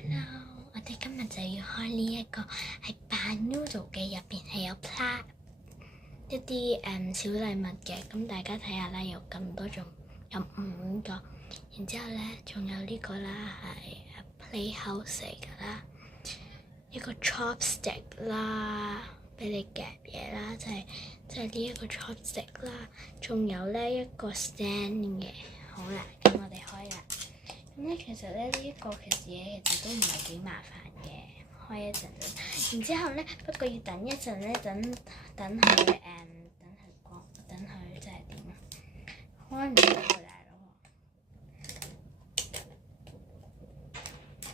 Hello，我哋今日就要开呢、这个、一个系扮 noodle 嘅入边系有 pla 一啲诶、小礼物嘅，咁、嗯、大家睇下啦，有咁多种，有五个，然之后咧仲有呢个啦系 playhouse 嚟噶啦，一个 chopstick 啦，俾你夹嘢啦，就系、是、就系、呢一个 chopstick 啦，仲有咧一个 stand 嘅，好啦，咁我哋开啦。咁咧，其實咧呢一個其實嘢其實都唔係幾麻煩嘅，開一陣然之後咧，不過要等一陣咧，等等佢誒、等佢光、嗯，等佢即係點啊？開唔開嚟咯？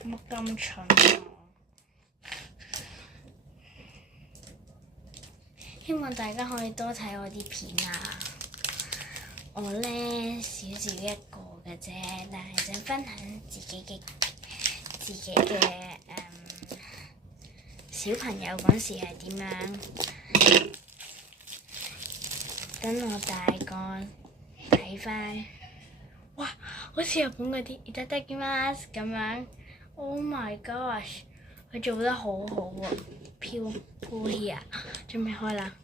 乜咁蠢啊！希望大家可以多睇我啲片啊！我咧少少一個嘅啫，但係想分享自己嘅自己嘅誒、嗯、小朋友嗰時係點樣。等我大個睇翻，哇！好似日本嗰啲伊達德基馬斯咁樣，Oh my gosh！佢做得好好、啊、喎，飄飄起啊，準備開啦～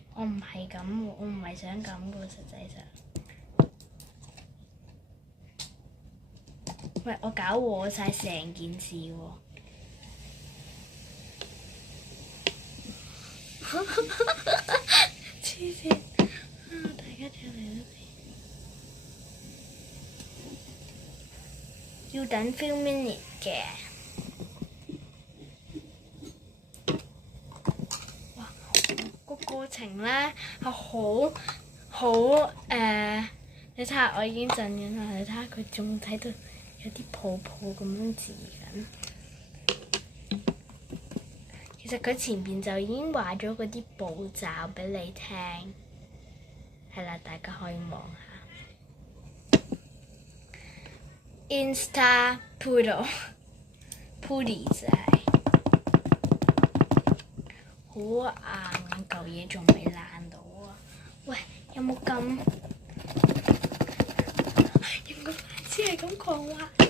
我唔係咁，我唔係想咁嘅，實際上。喂，我搞禍曬成件事喎！黐線，大家就嚟啦！要等 few minute 嘅。情咧係好好誒，你睇下我已經震緊啦，你睇下佢仲睇到有啲泡泡咁樣字緊。其實佢前邊就已經話咗嗰啲步驟俾你聽，係啦、啊，大家可以望下。Insta Poodle p u d d i e 就係、是、好、啊揾嚿嘢，仲未爛到啊！喂，有冇咁有？應該先系咁狂滑、啊。